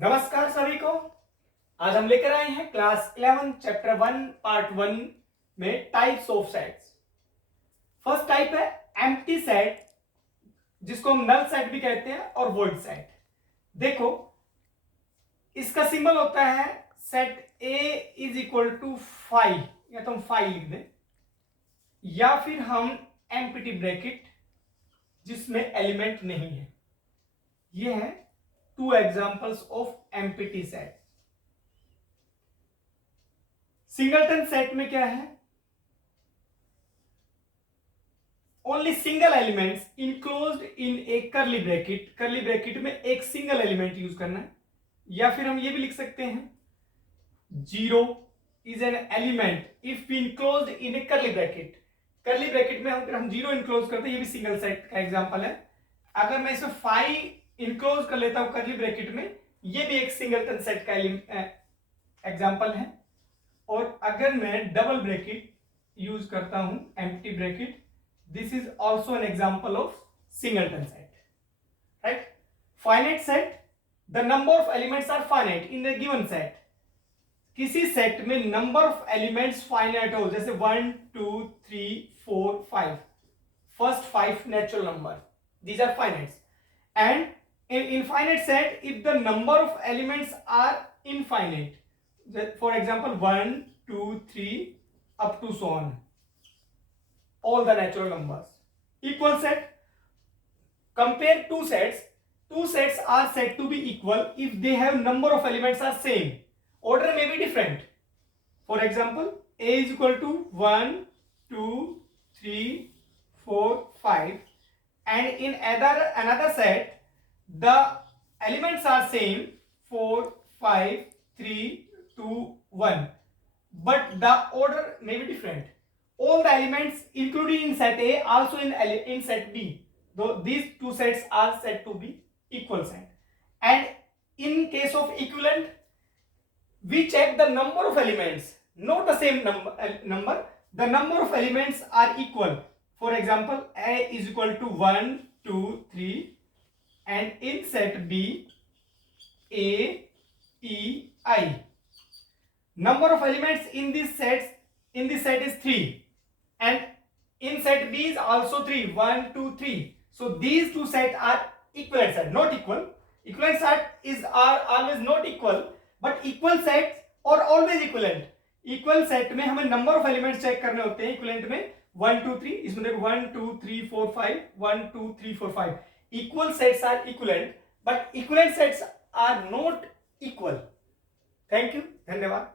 नमस्कार सभी को। आज हम लेकर आए हैं क्लास 11 चैप्टर 1 पार्ट 1 में types of sets. First type है एम्प्टी सेट, जिसको हम नल सेट भी कहते हैं, और वॉइड सेट। देखो, इसका सिंबल होता है set A is equal to 5, या तो हम 5 लिख दें, या फिर हम एम्प्टी ब्रैकेट जिसमें एलिमेंट नहीं है। ये है to examples of empty set. Singleton set में क्या है? ओनली सिंगल एलिमेंट्स इनक्लोज्ड इन ए करली ब्रैकेट। करली ब्रैकेट में एक सिंगल एलिमेंट यूज करना है, या फिर हम ये भी लिख सकते हैं 0 is an element if enclosed इन ए करली ब्रैकेट। करली ब्रैकेट में अगर हम 0 इनक्लोज करते हैं, ये भी सिंगल सेट का एग्जांपल है। अगर मैं इसमें 5 इनक्लोज कर लेता हूं करली ब्रैकेट में, ये भी एक सिंगलटन सेट का एग्जांपल है। और अगर मैं डबल ब्रैकेट यूज करता हूं, empty bracket, this is also an example of singleton set, right. Finite set, the number of elements are finite in the given set. किसी सेट में नंबर ऑफ एलिमेंट्स फाइनाइट हो, जैसे 1 2 3 4 5, first 5 natural number, these are finites. And in infinite set, if the number of elements are infinite, for example 1 2 3 up to so on, all the natural numbers. Equal set, compare two sets are said to be equal if they have number of elements are same, order may be different. For example, A is equal to 1 2 3 4 5, and in another set the elements are same 4 5 3 2 1, but the order may be different. All the elements included in set A also in set B, though these two sets are said to be equal set. And in case of equivalent, we check the number of elements, not the same number. The number of elements are equal. For example, A is equal to 1 2 3, and in set B, A E I, number of elements in this set is 3, and in set B is also 3, 1 2 3. So these two sets are equivalent set, not equal. Equivalent set are always not equal, but equal sets are always equivalent. Equal set में हमें number of elements check करने होते हैं। Equivalent में 1 2 3, इसमें देखो 1 2 3 4 5, 1 2 3 4 5. Equal sets are equivalent, but equivalent sets are not equal. Thank you. धन्यवाद।